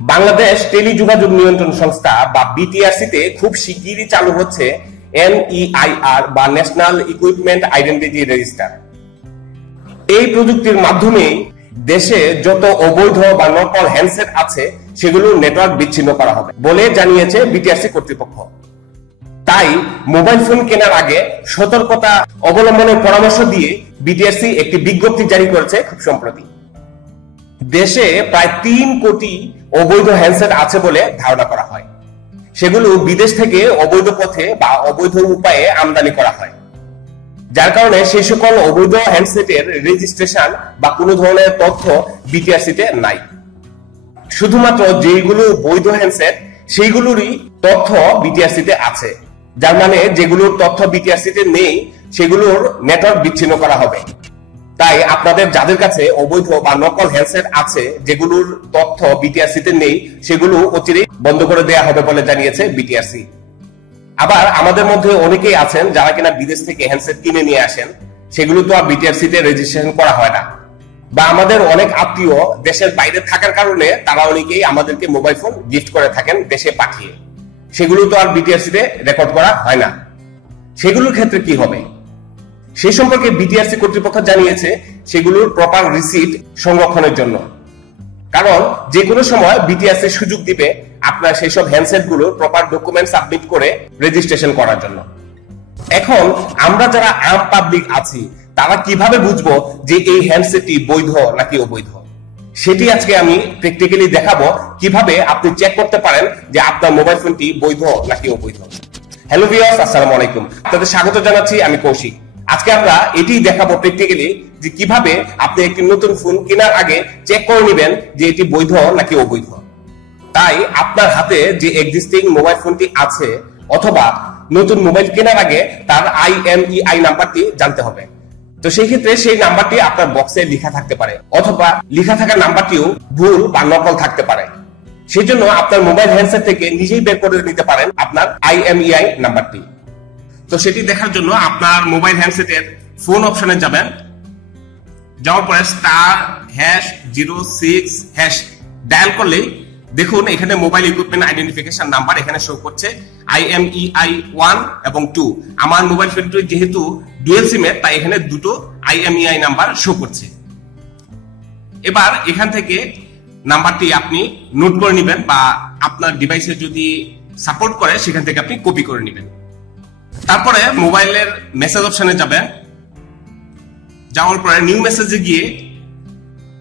বাংলাদেশ টেলিযোগাযোগ নিয়ন্ত্রণ সংস্থা বা বিটিআরসি তে খুব শিগগিরই চালু হচ্ছে NEIR বা ন্যাশনাল ইকুইপমেন্ট আইডেন্টিটি রেজিস্টার। এই প্রযুক্তির মাধ্যমে দেশে যত অবৈধ বা নকল হ্যান্ডসেট আছে সেগুলোর নেটওয়ার্ক বিচ্ছিন্ন করা হবে বলে জানিয়েছে বিটিআরসি কর্তৃপক্ষ। তাই মোবাইল ফোন কেনার আগে সতর্কতা অবলম্বনের পরামর্শ দিয়ে বিটিআরসি একটি বিজ্ঞপ্তি জারি করেছে খুব সম্প্রতি। দেশে প্রায় 3 কোটি অবৈধ হ্যান্ডসেট আছে বলে ধারণা করা হয়। সেগুলো বিদেশ থেকে অবৈধ পথে বা অবৈধ উপায়ে আমদানি করা হয়, যার কারণে সেই সকল অবৈধ হ্যান্ডসেটের রেজিস্ট্রেশন বা কোনো ধরনের তথ্য বিটিআরসি তে নাই। শুধুমাত্র যেগুলো বৈধ হ্যান্ডসেট সেইগুলোরই তথ্য বিটিআরসি তে আছে, যার মানে যেগুলোর তথ্য বিটিআরসি তে নেই সেগুলোর নেটওয়ার্ক বিচ্ছিন্ন করা হবে। তাই আপনাদের যাদের কাছে অবৈধ বা নকল হ্যান্ডসেট আছে যেগুলোর তথ্য বিটিআরসি তে নেই সেগুলো অচিরেই বন্ধ করে দেওয়া হবে বলে জানিয়েছে বিটিআরসি। আবার আমাদের মধ্যে অনেকেই আছেন যারা কিনা বিদেশ থেকে হ্যান্ডসেট কিনে নিয়ে আসেন, সেগুলো তো আর বিটিআরসি তে রেজিস্ট্রেশন করা হয় না, বা আমাদের অনেক আত্মীয় দেশের বাইরে থাকার কারণে তারা অনেকেই আমাদেরকে মোবাইল ফোন গিফট করে থাকেন দেশে পাঠিয়ে, সেগুলো তো আর বিটিআরসি তে রেকর্ড করা হয় না। সেগুলোর ক্ষেত্রে কি হবে সেই সম্পর্কে বিটিআরসি কর্তৃপক্ষ জানিয়েছে সেগুলোর প্রপার রিসিট সংরক্ষণের জন্য, কারণ যে কোনো সময় বিটিআরসি সুযোগ দিবে আপনার সেই সব হ্যান্ডসেট গুলোর প্রপার ডকুমেন্ট সাবমিট করে রেজিস্ট্রেশন করার জন্য। এখন আমরা যারা আম পাবলিক আছি তারা কিভাবে বুঝবো যে এই হ্যান্ডসেটটি বৈধ নাকি অবৈধ, সেটি আজকে আমি প্র্যাকটিক্যালি দেখাবো কিভাবে আপনি চেক করতে পারেন যে আপনার মোবাইল ফোনটি বৈধ নাকি অবৈধ। হ্যালো ভিউয়ার্স, আসসালামু আলাইকুম, আপনাদের স্বাগত জানাচ্ছি, আমি কৌশিক। আজকে আমরা এটি দেখাবো প্র্যাকটিক্যালি যে কিভাবে আপনি একটি নতুন ফোন কেনার আগে চেক করে নেবেন যে এটি বৈধ নাকি অবৈধ। তাই আপনার হাতে যে এক্সিস্টিং মোবাইল ফোনটি আছে অথবা নতুন মোবাইল কেনার আগে তার IMEI নাম্বারটি জানতে হবে। তো সেই ক্ষেত্রে সেই নাম্বারটি আপনার বক্সে লেখা থাকতে পারে অথবা লেখা থাকা নাম্বারটিও ভুল বা নকল থাকতে পারে। সেই জন্য আপনার মোবাইল হ্যান্ডসেট থেকে নিজেই বের করে নিতে পারেন আপনার IMEI নাম্বারটি। তো সেটি দেখার জন্য আপনার মোবাইল হ্যান্ডসেটের ফোন অপশনে যাবেন, যাওয়ার পরে *#06# ডায়াল করলেই দেখুন এখানে মোবাইল ইকুইপমেন্ট আইডেন্টিফিকেশন নাম্বার এখানে শো করছে IMEI 1 এবং 2। আমার মোবাইল ফোনটি যেহেতু ডুয়াল সিমের তাই এখানে দুটো IMEI নাম্বার শো করছে। এবার এখান থেকে নাম্বারটি আপনি নোট করে নেবেন বা আপনার ডিভাইসে যদি সাপোর্ট করে সেখান থেকে আপনি কপি করে নেবেন। তারপরে মোবাইলের মেসেজ অপশনে যাবেন, যাওয়ার পরে নিউ মেসেজে গিয়ে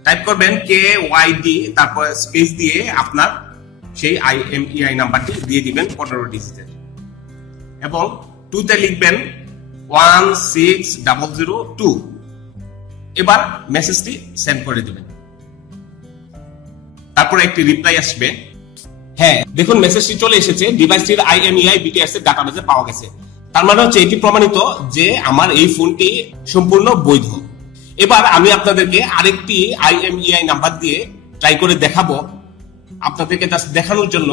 টাইপ করবেন KYD, তারপর স্পেস দিয়ে আপনার সেই IMEI নাম্বারটি দিয়ে দিবেন 15 ডিজিটের এবং 2 তে লিখবেন 16002। এবার মেসেজটি সেন্ড করে দিবেন। তারপরে একটি রিপ্লাই আসবে, হ্যাঁ দেখুন মেসেজটি চলে এসেছে, ডিভাইসটির IMEI বিটিআরসি ডাটাবেজে পাওয়া গেছে। তার মানে হচ্ছে এটি প্রমাণিত যে আমার এই ফোনটি সম্পূর্ণ বৈধ। এবার আমি আপনাদেরকে আরেকটি IMEI নাম্বার দিয়ে ট্রাই করে দেখাবো, আপনাদেরকে জাস্ট দেখানোর জন্য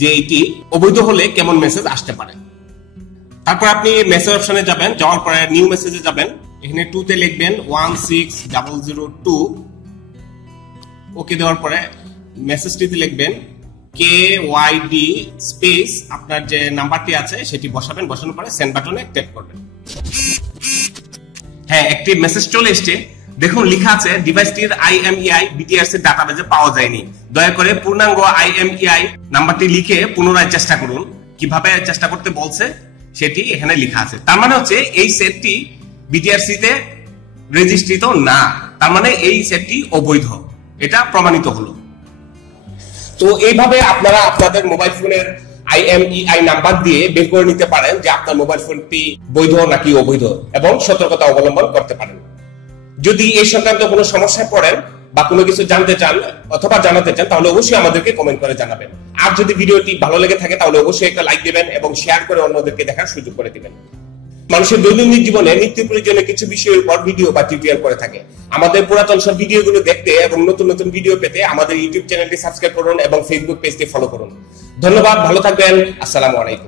যে এটি অবৈধ হলে কেমন মেসেজ আসতে পারে। তারপর আপনি মেসেজ অপশনে যাবেন, যাওয়ার পরে নিউ মেসেজে যাবেন, এখানে 2 তে লিখবেন 16002। ওকে দেওয়ার পরে মেসেজটিতে লিখবেন KYD স্পেস আপনার যে নাম্বারটি আছে সেটি বসাবেন, বসানোর পরে সেন্ড বাটনে ট্যাপ করবেন। হ্যাঁ একটি মেসেজ চলে এসেছে, দেখুন লেখা আছে ডিভাইসটির IMEI বিটিআরসি ডাটাবেজে পাওয়া যায়নি, দয়া করে পূর্ণাঙ্গ IMEI নাম্বারটি লিখে পুনরায় চেষ্টা করুন। কিভাবে চেষ্টা করতে বলছে সেটি এখানে লেখা আছে। তার মানে হচ্ছে এই সেটটি বিটিআরসি তে রেজিস্ট্রিত না, তার মানে এই সেটটি অবৈধ, এটা প্রমাণিত হলো। তো এইভাবে আপনারা আপনাদের মোবাইল ফোনের IMEI নাম্বার দিয়ে বের করে নিতে পারেন যে আপনার মোবাইল ফোনটি বৈধ নাকি অবৈধ এবং সতর্কতা অবলম্বন করতে পারেন। যদি এই সংক্রান্ত কোনো সমস্যায় পড়েন বা কোনো কিছু জানতে চান অথবা জানাতে চান তাহলে অবশ্যই আমাদেরকে কমেন্ট করে জানাবেন। আর যদি ভিডিওটি ভালো লেগে থাকে তাহলে অবশ্যই একটা লাইক দিবেন এবং শেয়ার করে অন্যদেরকে দেখার সুযোগ করে দিবেন। মানুষের দৈনন্দিন জীবনে নিত্য প্রয়োজনীয় কিছু বিষয়ের উপর ভিডিও বা টিউটোরিয়াল করে থাকে। আমাদের পুরাতন সব ভিডিওগুলো দেখতে এবং নতুন নতুন ভিডিও পেতে আমাদের ইউটিউব চ্যানেলটি সাবস্ক্রাইব করুন এবং ফেসবুক পেজটি ফলো করুন। ধন্যবাদ, ভালো থাকবেন, আসসালামু আলাইকুম।